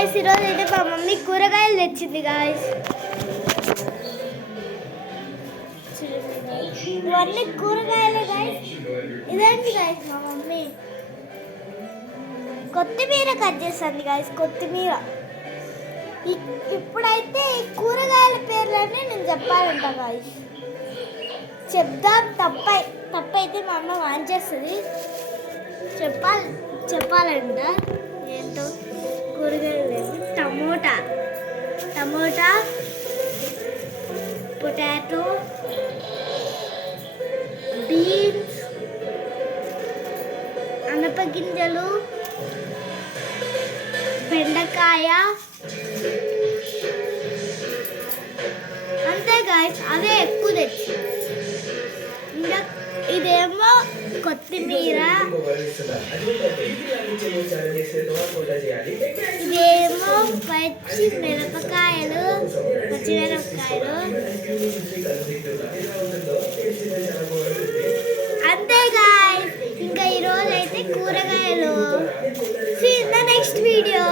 Guys ఈరోజు అయితే మా మమ్మీ కూరగాయలు తెచ్చింది గాయస్. ఇవన్నీ కూరగాయలే గాయస్. ఇదేంటి గాయస్ మా మమ్మీ కొత్తిమీర కట్ చేస్తుంది గాయస్. కొత్తిమీర ఇప్పుడైతే ఈ కూరగాయల పేర్లన్నీ నేను చెప్పాలంట గాయస్. చెప్దాం తప్పైతే మా అమ్మ వాంచేస్తుంది. చెప్పాలంట ఏంటో కూరగాయలు. టమోటా, పొటాటో, బీన్స్, అనపగింజలు, బెండకాయ, అంతే గాయస్. అదే ఎక్కువ తెచ్చి. ఇంకా ఇదేమో కొత్తిమీర, ఇదేమో పచ్చిమిరపకాయలు, అంతే గాయస్. ఇంకా ఈరోజు అయితే కూరగాయలు. See you in the next video.